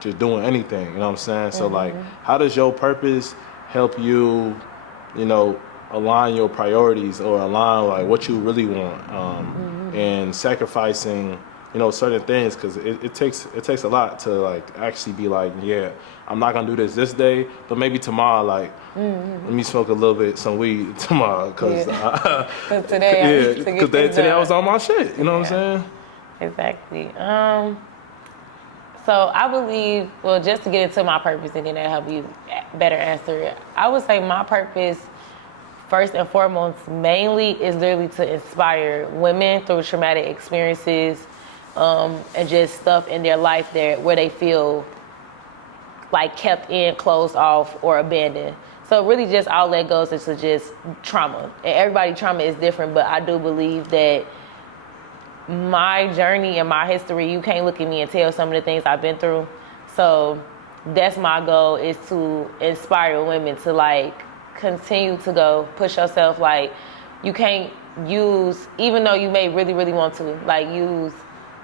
just doing anything, you know what I'm saying? So like, how does your purpose help you, you know, align your priorities or align like what you really want, and sacrificing, you know, certain things, because it takes a lot to like actually be like, yeah, I'm not gonna do this day, but maybe tomorrow, like, let me smoke a little bit some weed tomorrow, because today, today I was on my shit, you know what I'm saying? Exactly. So I believe, well, just to get into my purpose and then that'll help you better answer it, I would say my purpose, first and foremost, mainly is literally to inspire women through traumatic experiences, and just stuff in their life where they feel like kept in, closed off, or abandoned. So really just all that goes into just trauma. And everybody's trauma is different, but I do believe that my journey and my history, you can't look at me and tell some of the things I've been through. So that's my goal, is to inspire women to like continue to go push yourself. Like, you can't use, even though you may really, really want to, like, use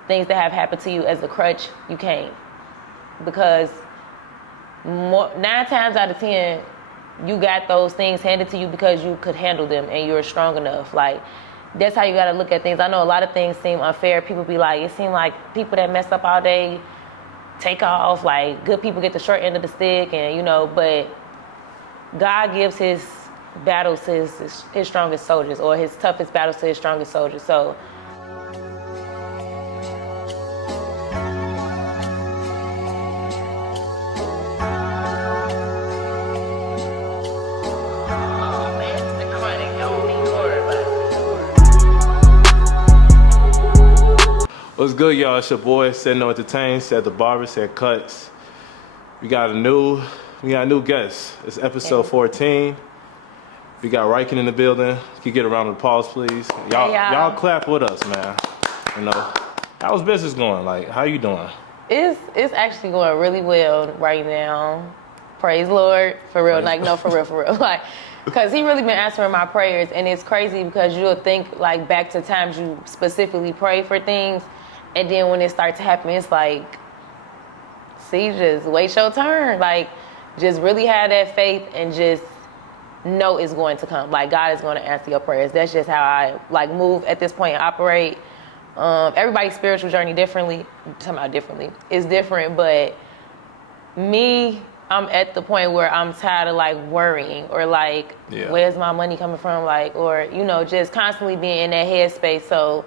things that have happened to you as a crutch. You can't, because 9 times out of 10, you got those things handed to you because you could handle them and you're strong enough. Like, that's how you gotta look at things. I know a lot of things seem unfair. People be like, it seems like people that mess up all day take off, like good people get the short end of the stick, and you know, but God gives his battles to his strongest soldiers, or his toughest battles to his strongest soldiers. So What's good, y'all? It's your boy, Said No Entertain, Said the Barber, Said Cuts. We got a new guest. It's episode 14. We got Ryken in the building. Can you get a round of applause, please? Y'all clap with us, man. You know, how's business going? Like, how you doing? It's actually going really well right now. Praise Lord, for real. Like, no, for real. Like, because he really been answering my prayers, and it's crazy because you'll think like back to times you specifically pray for things, and then when it starts to happen, it's like, see, just wait your turn. Like, just really have that faith and just know it's going to come. Like, God is going to answer your prayers. That's just how I like move at this point and operate. Everybody's spiritual journey is different, but me, I'm at the point where I'm tired of like worrying or like, where's my money coming from? Like, or, you know, just constantly being in that headspace. So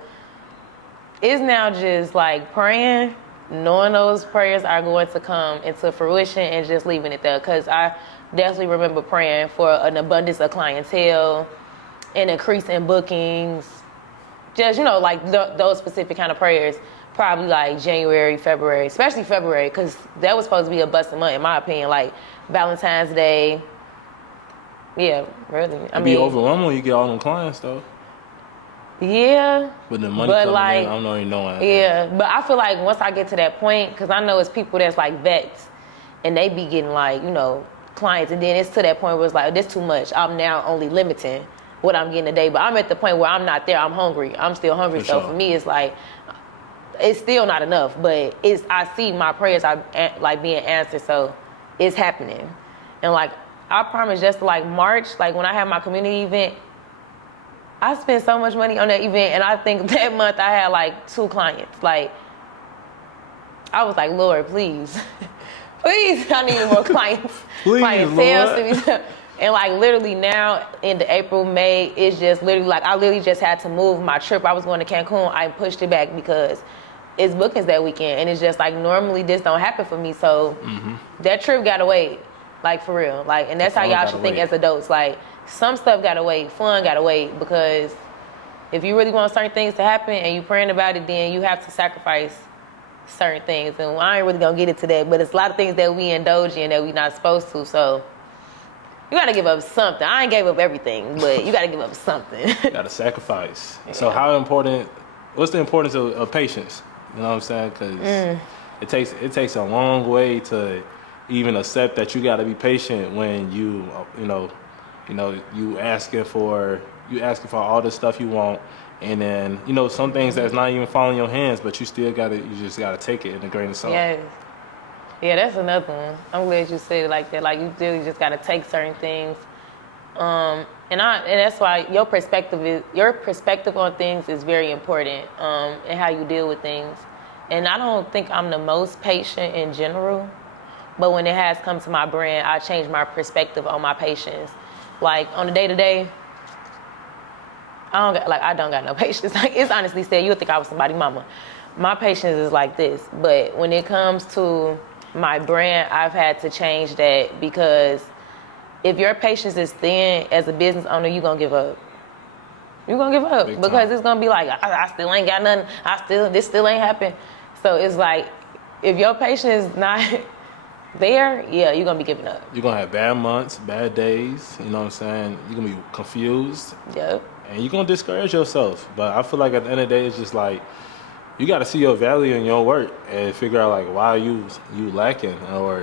it's now just like praying, knowing those prayers are going to come into fruition, and just leaving it there. Cause I definitely remember praying for an abundance of clientele, an increase in bookings, just, you know, like those specific kind of prayers. Probably like January, February, especially February, because that was supposed to be a busting month in my opinion. Like Valentine's Day, yeah, really. I mean, be overwhelming when you get all them clients though. Yeah, but the money coming like, in, I don't know, you know. Yeah, but I feel like once I get to that point, because I know it's people that's like vets, and they be getting like, you know, clients, and then it's to that point where it's like, this too much. I'm now only limiting what I'm getting a day, but I'm at the point where I'm not there. I'm hungry. I'm still hungry. So for me, it's like, it's still not enough, but I see my prayers are like being answered, so it's happening. And like, I promise, just like March, like when I had my community event, I spent so much money on that event, and I think that month I had like 2 clients. Like, I was like, Lord, please, please, I need more clients. Please, Lord. And like literally now into April, May, it's just literally like I literally just had to move my trip. I was going to Cancun. I pushed it back because it's bookings that weekend, and it's just like normally this don't happen for me. So that trip gotta wait, like for real. Like, and that's how y'all should think as adults. Like, some stuff gotta wait, fun gotta wait, because if you really want certain things to happen and you praying about it, then you have to sacrifice certain things. And I ain't really gonna get into that, but it's a lot of things that we indulge in that we not supposed to. So you gotta give up something. I ain't gave up everything, but you gotta give up something. You gotta sacrifice. Yeah. So what's the importance of patience? You know what I'm saying? Because it takes a long way to even accept that you gotta be patient when you asking for all the stuff you want, and then, you know, some things that's not even falling in your hands, but you just gotta take it in a grain of salt. Yes. Yeah, that's another one. I'm glad you said it like that. Like, you really just got to take certain things. And that's why your perspective on things is very important, and how you deal with things. And I don't think I'm the most patient in general, but when it has come to my brand, I changed my perspective on my patience. Like, on the day-to-day, I don't got no patience. Like, it's honestly said, you would think I was somebody's mama. My patience is like this. But when it comes to my brand, I've had to change that, because if your patience is thin as a business owner, you're going to give up. You're going to give up, because it's going to be like, I still ain't got nothing. This still ain't happened. So it's like, if your patience is not there, yeah, you're going to be giving up. You're going to have bad months, bad days, you know what I'm saying? You're going to be confused. Yep. And you're going to discourage yourself. But I feel like at the end of the day, it's just like, you got to see your value in your work and figure out, like, why you lacking, or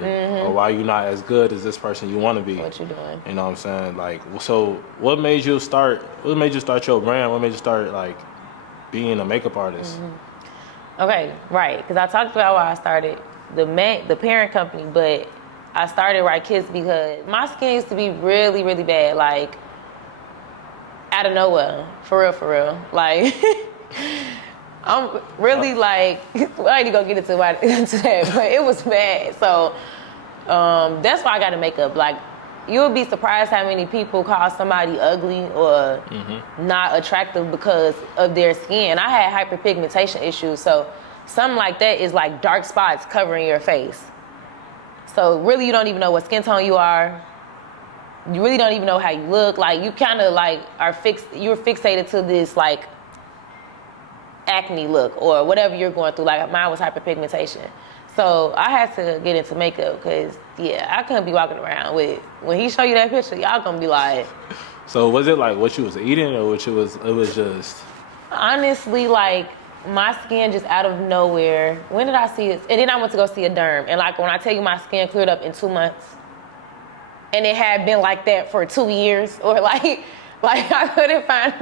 why you not as good as this person you want to be. What you doing? You know what I'm saying? Like, so what made you start your brand? What made you start, like, being a makeup artist? Okay, right. Because I talked about why I started the parent company, but I started Ryken because my skin used to be really, really bad, like, out of nowhere, for real. Like, I'm really like, well, I ain't gonna get into that, but it was bad. So that's why I got to makeup. Like, you'll be surprised how many people call somebody ugly or not attractive because of their skin. I had hyperpigmentation issues, so something like that is like dark spots covering your face. So really, you don't even know what skin tone you are. You really don't even know how you look. Like, you kind of like you're fixated to this like acne look or whatever you're going through. Like, mine was hyperpigmentation. So I had to get into makeup because, yeah, I couldn't be walking around with, when he show you that picture, y'all gonna be like. So was it like what you was eating, or it was just? Honestly, like, my skin just out of nowhere. When did I see it? And then I went to go see a derm. And like, when I tell you my skin cleared up in 2 months, and it had been like that for 2 years, or like I couldn't find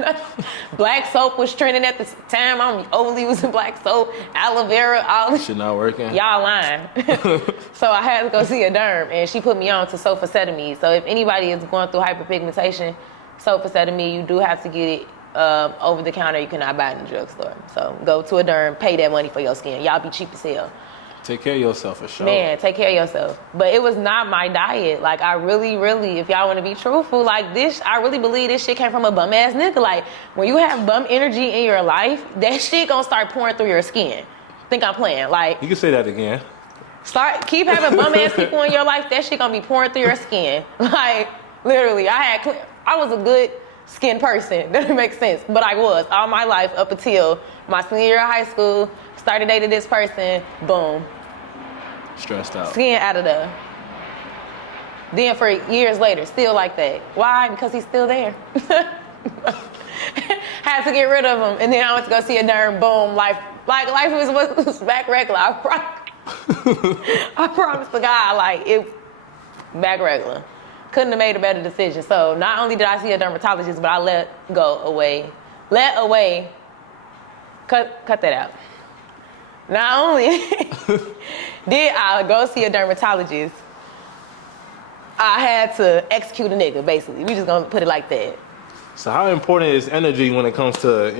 black soap was trending at the time. I'm overly using black soap, aloe vera, all this. Shit not working. Y'all lying. So I had to go see a derm, and she put me on to sulfacetamide. So if anybody is going through hyperpigmentation, sulfacetamide, you do have to get it over the counter. You cannot buy it in the drugstore. So go to a derm, pay that money for your skin. Y'all be cheap as hell. Take care of yourself for sure. Man, take care of yourself. But it was not my diet. Like, I really, if y'all want to be truthful, like, this, I really believe this shit came from a bum ass nigga. Like, when you have bum energy in your life, that shit gonna start pouring through your skin. Think I'm playing? Like, you can say that again. Keep having bum ass people in your life. That shit gonna be pouring through your skin. Like, literally, I was a good skin person. That doesn't make sense, but I was all my life up until my senior year of high school. Started dating this person, boom. Stressed out. Skin out of there. Then for years later, still like that. Why? Because he's still there. Had to get rid of him. And then I went to go see a derm, boom, life was back regular. I promise to God, like, it back regular. Couldn't have made a better decision. So not only did I see a dermatologist, but I let away, cut that out. Not only did I go see a dermatologist, I had to execute a nigga, basically. We just gonna put it like that. So how important is energy when it comes to,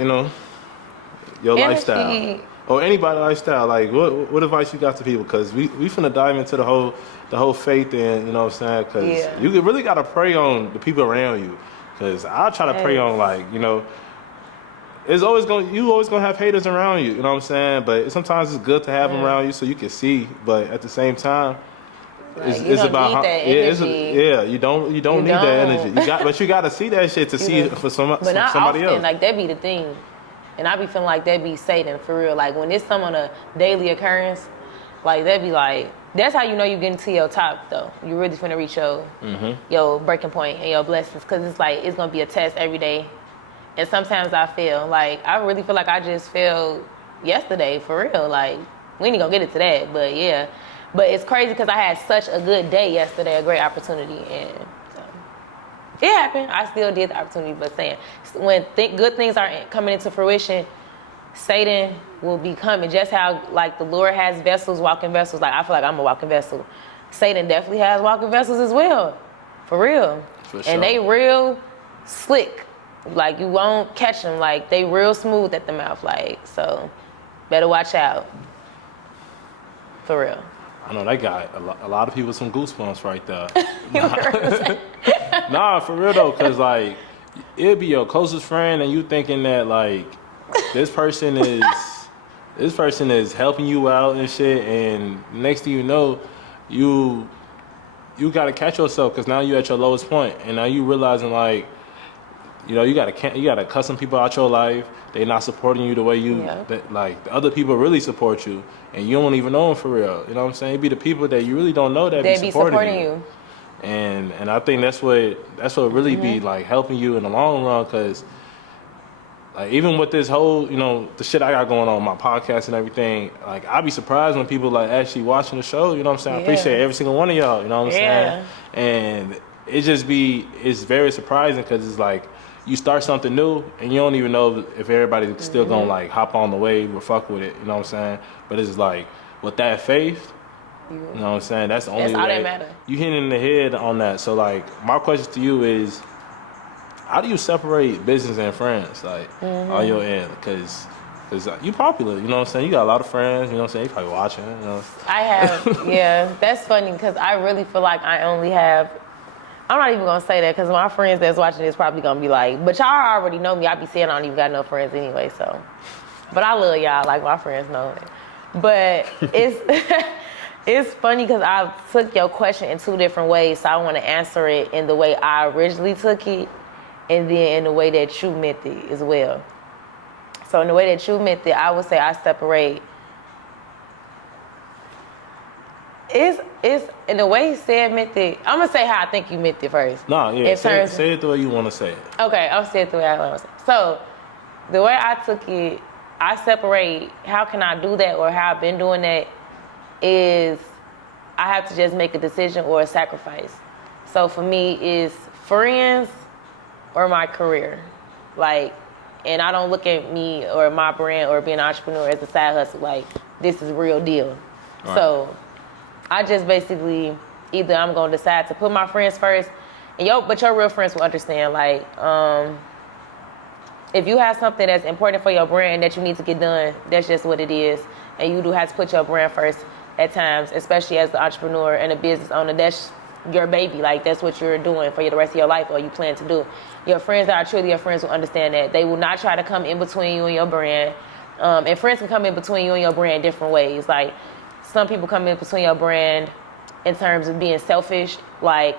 your lifestyle? Or anybody's lifestyle? Like, what advice you got to people? Because we finna dive into the whole faith and, you know what I'm saying? Because you really gotta pray on the people around you. Because I try to pray on, like, you always gonna have haters around you, you know what I'm saying? But sometimes it's good to have them around you so you can see. But at the same time, it's about how. You don't need that energy. You got to see that shit to see it for somebody else. Like, that be the thing, and I be feeling like that be Satan for real. Like, when it's some on a daily occurrence, like, that be like, that's how you know you getting to your top though. You really finna reach your breaking point and your blessings, because it's like it's gonna be a test every day. And sometimes I feel like, I really feel like I just failed yesterday, for real. Like, we ain't gonna get into that, but yeah. But it's crazy because I had such a good day yesterday, a great opportunity, and so it happened. I still did the opportunity, but saying, when good things are coming into fruition, Satan will be coming. Just how like the Lord has vessels, walking vessels. Like I feel like I'm a walking vessel. Satan definitely has walking vessels as well, for real. For sure. And they real slick. Like you won't catch them. Like they real smooth at the mouth. Like so, better watch out. For real. I know that got a lot of people some goosebumps right there. Nah, for real though, cause like it'd be your closest friend, and you thinking that like this person is helping you out and shit, and next thing you know, you gotta catch yourself, cause now you at your lowest point, and now you realizing like, you know, you gotta cut some people out your life. They not supporting you the way like the other people really support you, and you don't even know them for real. You know what I'm saying? It be the people that you really don't know that be supporting you. And I think that's what really be like helping you in the long run, cause like even with this whole, you know, the shit I got going on, my podcast and everything, like I'd be surprised when people like actually watching the show. You know what I'm saying? I appreciate every single one of y'all. You know what I'm saying? And it's very surprising, because it's like you start something new and you don't even know if everybody's still gonna like hop on the wave or fuck with it. You know what I'm saying? But it's like with that faith, you know what I'm saying? That's the only way. That's all that matter. You hitting in the head on that. So like my question to you is, how do you separate business and friends, like on your end? Because you popular, you know what I'm saying? You got a lot of friends, you know what I'm saying? You probably watching, you know. I have, yeah. That's funny, because I really feel like I only have, I'm not even going to say that, because my friends that's watching this probably going to be like, but y'all already know me. I be saying I don't even got no friends anyway, so. But I love y'all, like my friends know it. But it's it's funny, because I took your question in two different ways, so I want to answer it in the way I originally took it, and then in the way that you meant it as well. So in the way that you meant it, I would say I separate. It's in the way he said meant it. I'm gonna say how I think you meant it first. No, yeah. Say it the way you want to say it. Okay, I'll say it the way I want to say it. So the way I took it, I separate. How can I do that, or how I've been doing that, is I have to just make a decision or a sacrifice. So for me, it's friends or my career. Like, and I don't look at me or my brand or being an entrepreneur as a side hustle. Like, this is real deal. Right. So I just basically, either I'm going to decide to put my friends first, and but your real friends will understand. Like, if you have something that's important for your brand that you need to get done, that's just what it is. And you do have to put your brand first at times, especially as the entrepreneur and a business owner. That's your baby. Like, that's what you're doing for the rest of your life, or you plan to do. Your friends that are truly your friends will understand that. They will not try to come in between you and your brand. And friends can come in between you and your brand different ways. Like, some people come in between your brand in terms of being selfish, like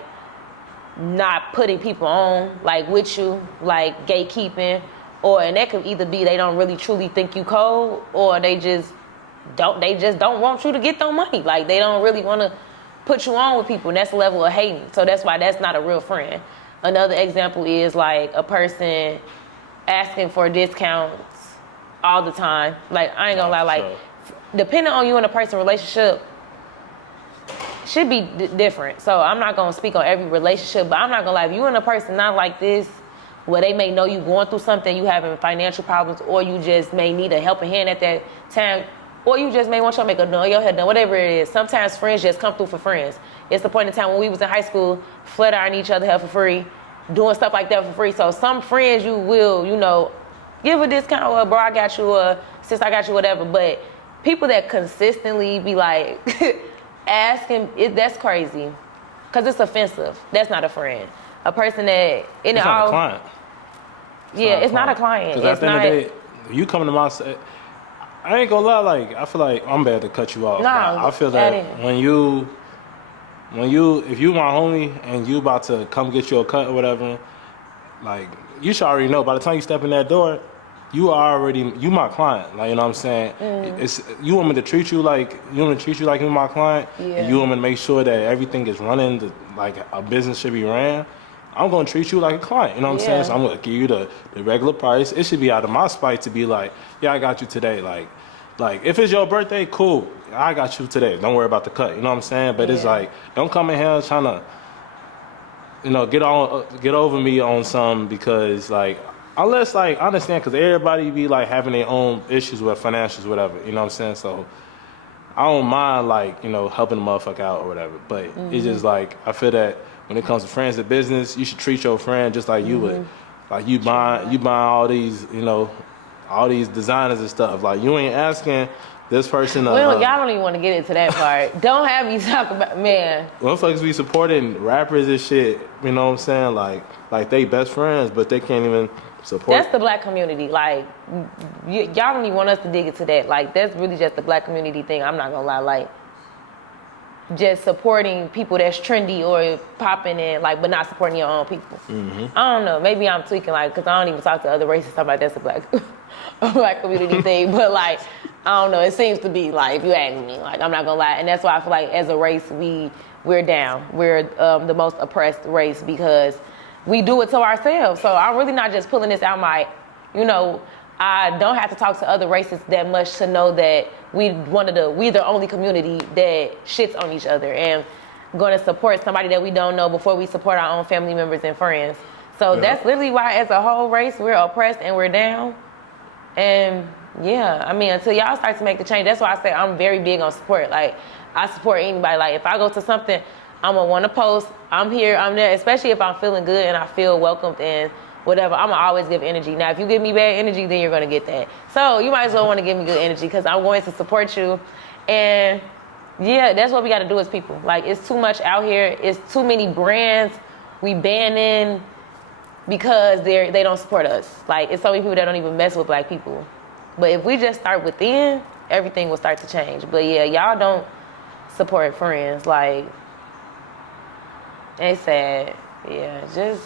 not putting people on, like with you, like gatekeeping, and that could either be they don't really truly think you cold, or they just don't want you to get their money. Like, they don't really want to put you on with people, and that's a level of hating. So that's why that's not a real friend. Another example is like a person asking for discounts all the time. Like, I ain't gonna lie, like depending on you and a person's relationship should be different. So I'm not gonna speak on every relationship, but I'm not gonna lie, if you and a person not like this, where they may know you going through something, you having financial problems, or you just may need a helping hand at that time, or you just may want your makeup done, your hair done, whatever it is. Sometimes friends just come through for friends. It's the point in time when we was in high school, flat ironing each other hair for free, doing stuff like that for free. So some friends you will, give a discount, or bro, I got you, or sis, I got you, whatever. But people that consistently be like asking, that's crazy, because it's offensive. That's not a friend. A person that it's not a client. It's not a client. Because at the end of the day, you coming to my side, I ain't gonna lie. Like, I feel like I'm bad to cut you off. No, I feel that if you my homie and you about to come get you a cut or whatever, like, you should already know. By the time you step in that door, you my client. Like, you know what I'm saying? You want me to treat you like you're my client. Yeah. And you want me to make sure that everything is running like a business should be ran. I'm gonna treat you like a client. You know what I'm saying? So I'm gonna give you the regular price. It should be out of my spite to be like, yeah, I got you today. Like if it's your birthday, cool. I got you today. Don't worry about the cut. You know what I'm saying? But it's like, don't come in here trying to, get over me on something, because like unless like I understand because everybody be like having their own issues with financials, whatever. You know what I'm saying? So I don't mind like helping the motherfucker out or whatever. But it's just like I feel that when it comes to friends and business, you should treat your friend just like you would. Like you buying all these all these designers and stuff. Like you ain't asking this person. Well, y'all don't even want to get into that part. Don't have me talk about man. Motherfuckers be supporting rappers and shit. You know what I'm saying? Like they best friends, but they can't even support. That's the black community. Like y'all don't even want us to dig into that. Like that's really just the black community thing. I'm not gonna lie. Like just supporting people that's trendy or popping in, like, but not supporting your own people. I don't know. Maybe I'm tweaking, like, because I don't even talk to other races. Talk about that's a black community thing. But like, I don't know. It seems to be like, if you ask me, like, I'm not gonna lie, and that's why I feel like as a race we're down. We're the most oppressed race because we do it to ourselves. So I'm really not just pulling this out my, I don't have to talk to other races that much to know that we're the only community that shits on each other and going to support somebody that we don't know before we support our own family members and friends. So that's literally why as a whole race, we're oppressed and we're down. And yeah, I mean, until y'all start to make the change, that's why I say I'm very big on support. Like, I support anybody. Like, if I go to something, I'm going to want to post. I'm here, I'm there, especially if I'm feeling good and I feel welcomed and whatever. I'm going to always give energy. Now, if you give me bad energy, then you're going to get that. So you might as well want to give me good energy because I'm going to support you. And yeah, that's what we got to do as people. Like, it's too much out here. It's too many brands we banning because they don't support us. Like, it's so many people that don't even mess with black people. But if we just start within, everything will start to change. But yeah, y'all don't support friends. Like, it's sad. Yeah, just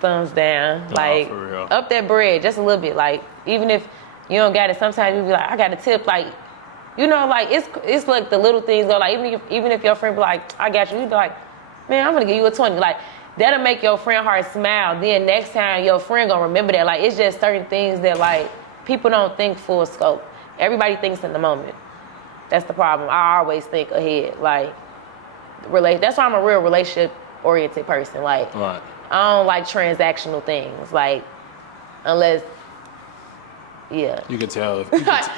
thumbs down. Like, for real. Up that bread just a little bit. Like, even if you don't got it, sometimes you be like, I got a tip. Like, like, it's like the little things go. Like, even if your friend be like, I got you, you be like, man, I'm gonna give you a 20. Like, that'll make your friend heart smile. Then next time your friend gonna remember that. Like, it's just certain things that, like, people don't think full scope. Everybody thinks in the moment. That's the problem. I always think ahead. Like, that's why I'm a real relationship-oriented person. Like, right. I don't like transactional things. Like, unless, yeah. You can tell.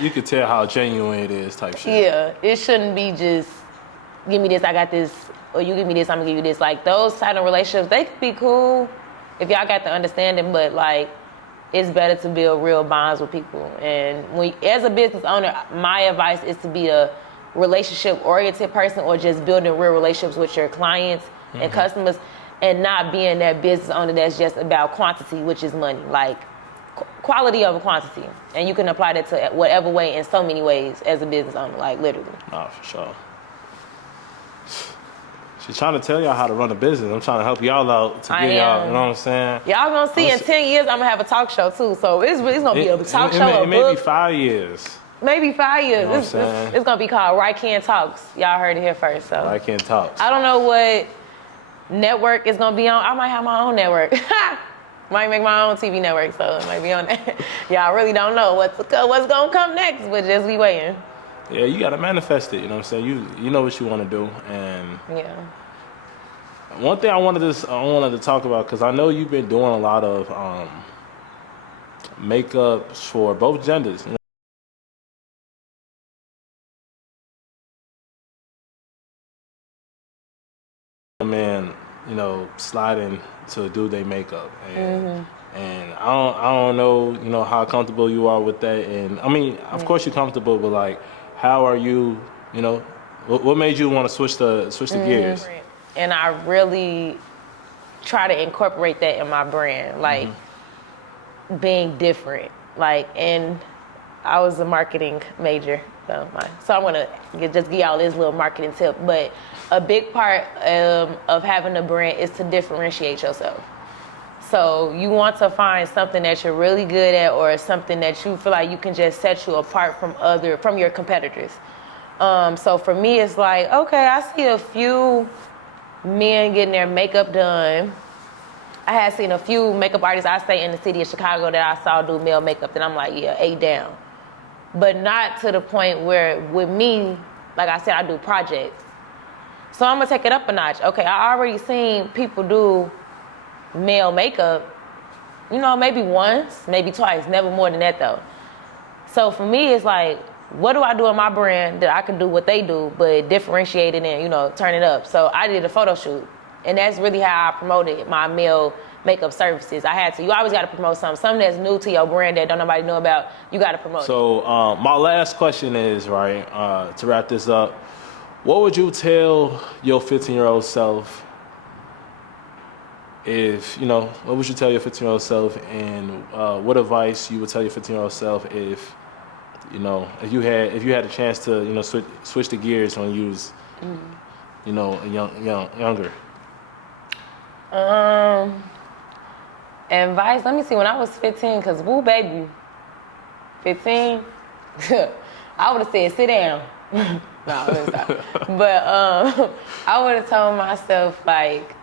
You can tell how genuine it is, type shit. Yeah, it shouldn't be just give me this, I got this, or you give me this, I'm gonna give you this. Like, those kind of relationships, they could be cool if y'all got the understanding, but like, it's better to build real bonds with people. And as a business owner, my advice is to be a relationship-oriented person or just building real relationships with your clients and customers and not being that business owner that's just about quantity, which is money. Like, quality over quantity. And you can apply that to whatever way in so many ways as a business owner, like literally. Oh, for sure. She's trying to tell y'all how to run a business. I'm trying to help y'all out to get y'all, you know what I'm saying? Y'all gonna see in 10 years, I'm gonna have a talk show too. So it's gonna be a talk show, it may be 5 years. Maybe 5 years. You know what I'm saying? It's gonna be called Ryken Talks. Y'all heard it here first. So Ryken Talks. I don't know what network it's gonna be on. I might have my own network. Might make my own TV network, so it might be on that. Y'all really don't know what's gonna come next, but just be waiting. Yeah, you gotta manifest it. You know what I'm saying? You know what you want to do, and yeah. One thing I wanted to talk about, because I know you've been doing a lot of makeups for both genders. You know, man, sliding to do their makeup, and I don't know, how comfortable you are with that. And I mean, of course you're comfortable, but like, how are you? What made you want to switch the gears? And I really try to incorporate that in my brand, like being different. Like, and I was a marketing major, so I'm gonna just give y'all this little marketing tip. But a big part of having a brand is to differentiate yourself. So you want to find something that you're really good at, or something that you feel like you can just set you apart from your competitors. So for me, it's like, okay, I see a few men getting their makeup done. I had seen a few makeup artists, I say, in the city of Chicago that I saw do male makeup, and I'm like, yeah, 8 down. But not to the point where, with me, like I said, I do projects. So I'm gonna take it up a notch. Okay, I already seen people do male makeup. maybe once, maybe twice, never more than that though. So for me, it's like, what do I do in my brand that I can do what they do, but differentiate it and, turn it up? So I did a photo shoot. And that's really how I promoted my male makeup services. I had to. You always got to promote something that's new to your brand that don't nobody know about. You got to promote it. So my last question is, right, to wrap this up, what would you tell your 15-year-old self what would you tell your 15-year-old self, and what advice you would tell your 15-year-old self if you had a chance to, switch the gears when you was, younger? Advice, let me see, when I was 15, because woo baby, 15, I would have said, sit down. No, let me stop. But I would have told myself, like,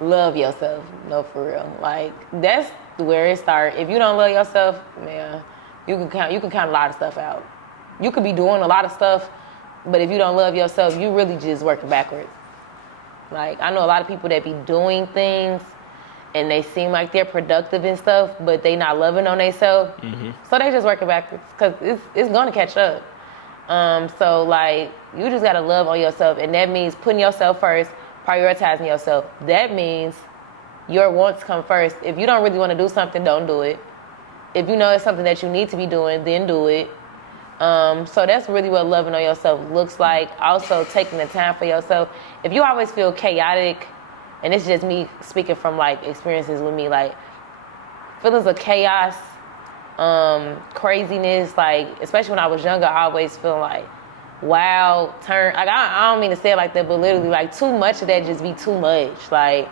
love yourself. No, for real. Like, that's where it starts. If you don't love yourself, man, you can count a lot of stuff out. You could be doing a lot of stuff, but if you don't love yourself, you really just working backwards. Like, I know a lot of people that be doing things and they seem like they're productive and stuff, but they not loving on themselves. Mm-hmm. So they just working backwards because it's going to catch up. So, like, you just got to love on yourself, and that means putting yourself first, prioritizing yourself. That means your wants come first. If you don't really want to do something, don't do it. If you know it's something that you need to be doing, then do it. So that's really what loving on yourself looks like. Also, taking the time for yourself. If you always feel chaotic, and it's just me speaking from, like, experiences with me, like, feelings of chaos, craziness, like, especially when I was younger, I always feel like, wow, like, I don't mean to say it like that, but literally, like, too much of that just be too much. Like,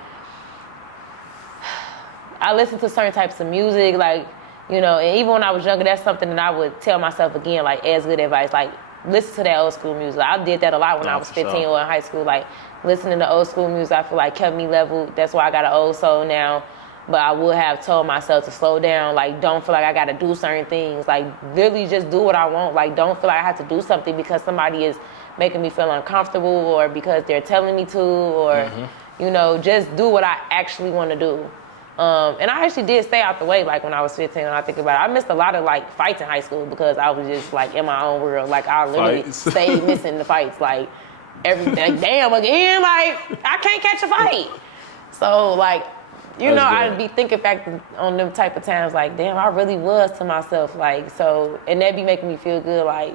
I listen to certain types of music, like, and even when I was younger, that's something that I would tell myself again, like, as good advice, like, listen to that old school music. I did that a lot when I was 15 or in high school, like, listening to old school music, I feel like kept me leveled. That's why I got an old soul now. But I would have told myself to slow down, like, don't feel like I got to do certain things. Like, literally just do what I want. Like, don't feel like I have to do something because somebody is making me feel uncomfortable or because they're telling me to or, just do what I actually want to do. And I actually did stay out the way, like, when I was 15, when I think about it. I missed a lot of, like, fights in high school because I was just, like, in my own world. Like, I literally stayed missing the fights, like, everything. Damn, again, like, I can't catch a fight. So, like, I'd be thinking back on them type of times, like, damn, I really was to myself, like, so, and that be making me feel good, like,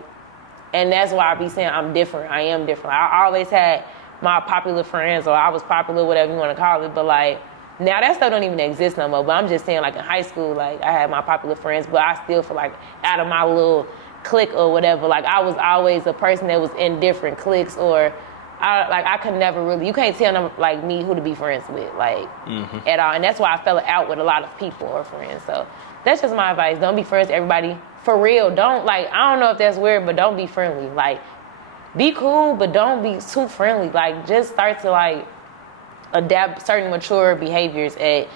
and that's why I be saying I'm different. I am different. I always had my popular friends, or I was popular, whatever you want to call it, but, like, now that stuff don't even exist no more, but I'm just saying, like, in high school, like, I had my popular friends, but I still feel like out of my little clique or whatever, like, I was always a person that was in different cliques, or I could never really, you can't tell them, like, me who to be friends with, like, at all. And that's why I fell out with a lot of people or friends. So that's just my advice. Don't be friends with everybody. For real, don't, like, I don't know if that's weird, but don't be friendly. Like, be cool, but don't be too friendly. Like, just start to, like, adapt certain mature behaviors at,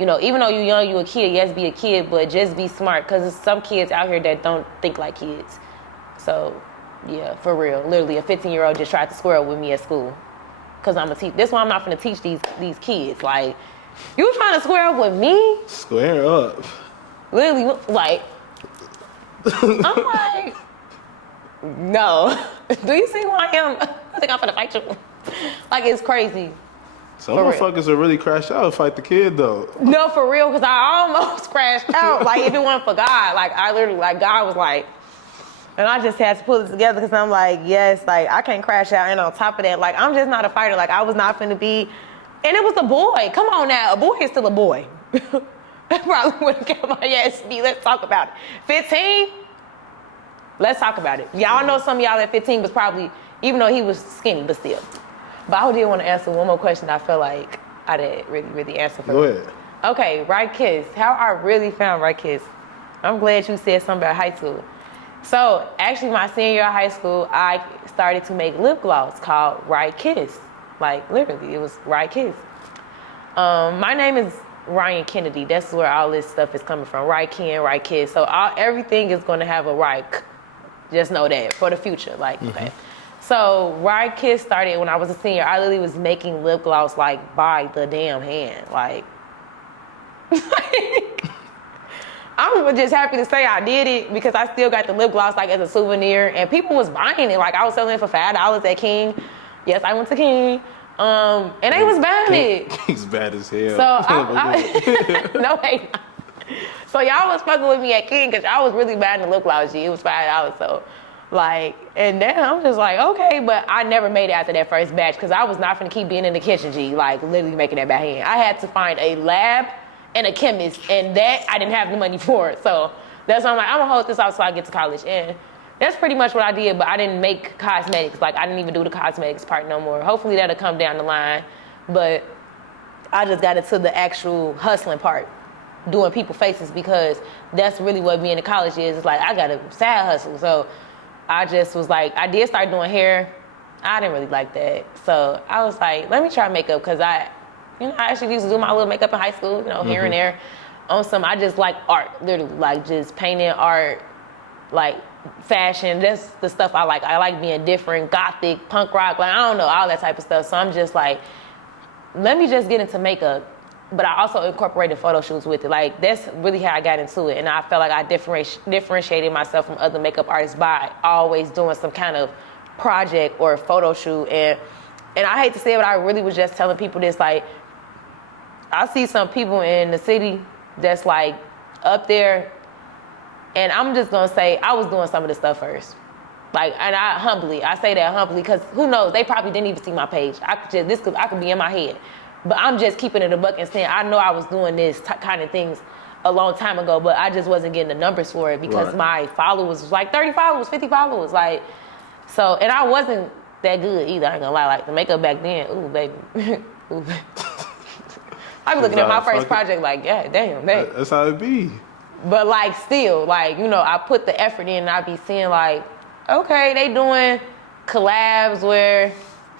even though you're young, you're a kid, yes, be a kid, but just be smart, because there's some kids out here that don't think like kids. So, yeah, for real. Literally, a 15-year-old just tried to square up with me at school. Because I'm a teacher. That's why I'm not going to teach these kids. Like, you trying to square up with me? Square up. Literally, like, I'm like, no. Do you see who I am? I think I'm going to fight you. Like, it's crazy. Some motherfuckers will really crash out and fight the kid, though. No, for real, because I almost crashed out. Like, if it wasn't for God, like, I literally, like, God was like, and I just had to pull it together because I'm like, yes, like, I can't crash out. And on top of that, like, I'm just not a fighter. Like, I was not finna be, and it was a boy. Come on now, a boy is still a boy. I probably wouldn't get my ass beat. Let's talk about it. 15? Let's talk about it. Y'all know some of y'all at 15 was probably, even though he was skinny, but still. But I did want to answer one more question I feel like I didn't really answer for. Go ahead. Okay, Ryken, how I really found Ryken. I'm glad you said something about high school. So, actually, my senior year of high school, I started to make lip gloss called Ryken. Like, literally, it was Ryken. My name is Ryan Kennedy. That's where all this stuff is coming from. Ryken. So, everything is going to have a Ryk. Just know that for the future. Like, okay. So, Ryken started when I was a senior. I literally was making lip gloss, like, by the damn hand. Like I'm just happy to say I did it because I still got the lip gloss like as a souvenir, and people was buying it. Like I was selling it for $5 at King. Yes, I went to King. And they was buying it. King's bad as hell. So no way. So y'all was fucking with me at King because y'all was really buying the lip gloss. It was $5. So like, and then I'm just like, okay, but I never made it after that first batch because I was not gonna keep being in the kitchen, like literally making that by hand. I had to find a lab and a chemist, and that I didn't have the money for it. So that's why I'm like, I'm gonna hold this out so I get to college. And that's pretty much what I did, but I didn't make cosmetics. Like I didn't even do the cosmetics part no more. Hopefully that'll come down the line. But I just got into the actual hustling part, doing people faces, because that's really what being in college is. It's like, I got a side hustle. So I just was like, I did start doing hair. I didn't really like that. So I was like, let me try makeup, because I actually used to do my little makeup in high school, here and there. I just like art, literally, like just painting art, like fashion. That's the stuff I like. I like being different, gothic, punk rock, like I don't know, all that type of stuff. So I'm just like, let me just get into makeup. But I also incorporated photo shoots with it. Like that's really how I got into it. And I felt like I differentiated myself from other makeup artists by always doing some kind of project or photo shoot. And I hate to say it, but I really was just telling people this, like, I see some people in the city that's like up there, and I'm just gonna say I was doing some of the stuff first. Like, and I say that humbly, because who knows, they probably didn't even see my page. I could be in my head. But I'm just keeping it a buck and saying, I know I was doing this kind of things a long time ago, but I just wasn't getting the numbers for it because my followers was like 30 followers, 50 followers. Like, so, and I wasn't that good either, I ain't gonna lie. Like, the makeup back then, ooh, baby. Ooh, baby. I be looking at my first project like, yeah, damn. That's how it be. But like, still, like, I put the effort in, and I be seeing like, okay, they doing collabs where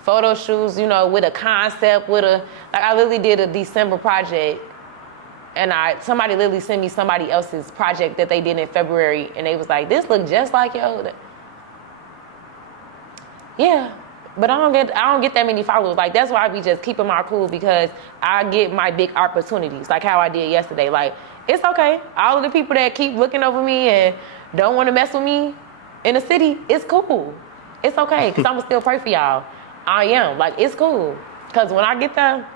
photo shoots, with a concept, like I literally did a December project, and somebody literally sent me somebody else's project that they did in February, and they was like, this look just like yo. Yeah, but I don't get that many followers. Like that's why I be just keeping my cool, because I get my big opportunities, like how I did yesterday. Like it's okay. All of the people that keep looking over me and don't want to mess with me in the city, it's cool. It's okay, because I'ma still pray for y'all. I am. Like, it's cool. Because when I get there,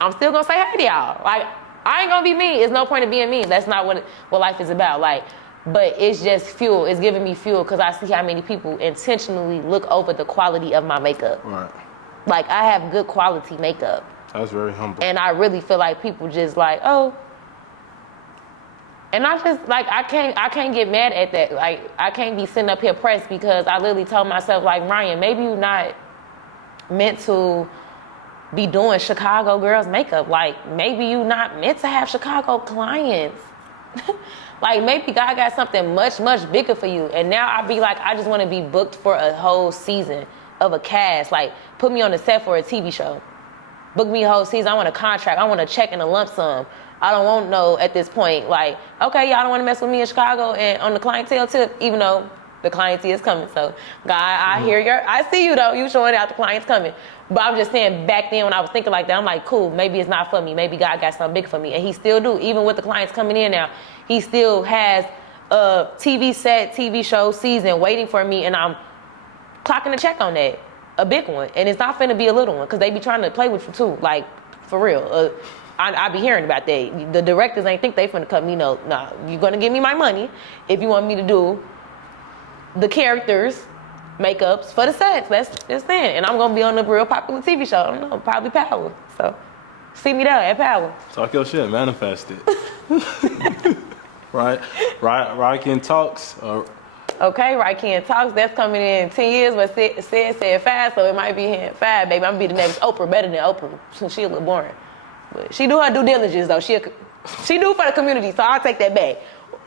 I'm still going to say hey to y'all. Like, I ain't going to be mean. There's no point in being mean. That's not what life is about. Like, but it's just fuel. It's giving me fuel because I see how many people intentionally look over the quality of my makeup. Right. Like, I have good quality makeup. That's very humble. And I really feel like people just like, oh. And I just, like, I can't get mad at that. Like, I can't be sitting up here pressed, because I literally told myself, like, Ryan, maybe you're not meant to be doing Chicago girls makeup. Like, maybe you not meant to have Chicago clients. Like, maybe God got something much, much bigger for you. And now I be like, I just want to be booked for a whole season of a cast. Like, put me on the set for a TV show. Book me a whole season. I want a contract. I want a check and a lump sum. I don't want no, at this point, like, okay, y'all don't want to mess with me in Chicago and on the clientele tip, even though the clientele is coming. So, God, I see you though. You showing out the clients coming. But I'm just saying, back then when I was thinking like that, I'm like, cool, maybe it's not for me. Maybe God got something big for me. And he still do. Even with the clients coming in now, he still has a TV set, TV show season waiting for me, and I'm clocking a check on that. A big one. And it's not finna be a little one, because they be trying to play with you too. Like, for real. I be hearing about that. The directors ain't think they finna cut me. No, nah, you're gonna give me my money if you want me to do the characters, makeups for the sets. That's just it. And I'm gonna be on a real popular TV show. I don't know, probably Power. So see me there at Power. Talk your shit, manifest it. Right? Ryken Talks. Okay, Ryken Talks. That's coming in 10 years, but said 5, so it might be here in 5, baby. I'm gonna be the next Oprah, better than Oprah. She a little boring. But she do her due diligence though. She do for the community, so I'll take that back.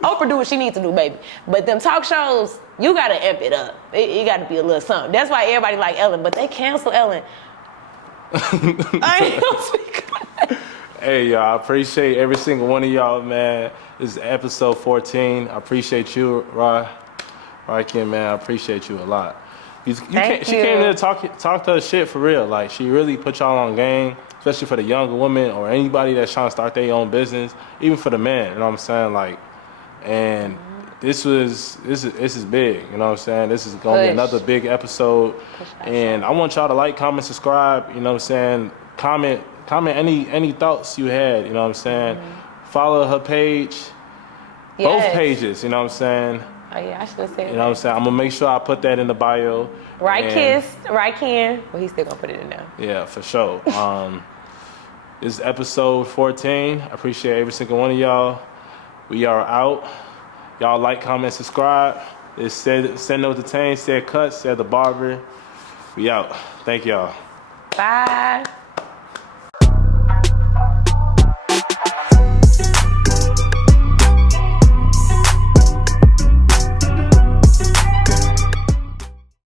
Oprah do what she needs to do, baby. But them talk shows, you gotta amp it up. It gotta be a little something. That's why everybody like Ellen, but they cancel Ellen. I ain't gonna speak. Hey, y'all, I appreciate every single one of y'all, man. This is episode 14. I appreciate you, Ryken, man. I appreciate you a lot. She came in to talk to her shit for real. Like, she really put y'all on game, especially for the younger women or anybody that's trying to start their own business, even for the men. You know what I'm saying? Like, And this is big, you know what I'm saying? This is gonna be another big episode. And I want y'all to like, comment, subscribe, you know what I'm saying? Comment any thoughts you had, you know what I'm saying? Follow her page, both pages, you know what I'm saying? Oh yeah, I should have said You know what I'm saying? I'm gonna make sure I put that in the bio. Ryken. Well, he's still gonna put it in there. Yeah, for sure. This is episode 14. I appreciate every single one of y'all. We are out. Y'all like, comment, subscribe. It's said no detain, said cut, said the barber. We out. Thank y'all. Bye.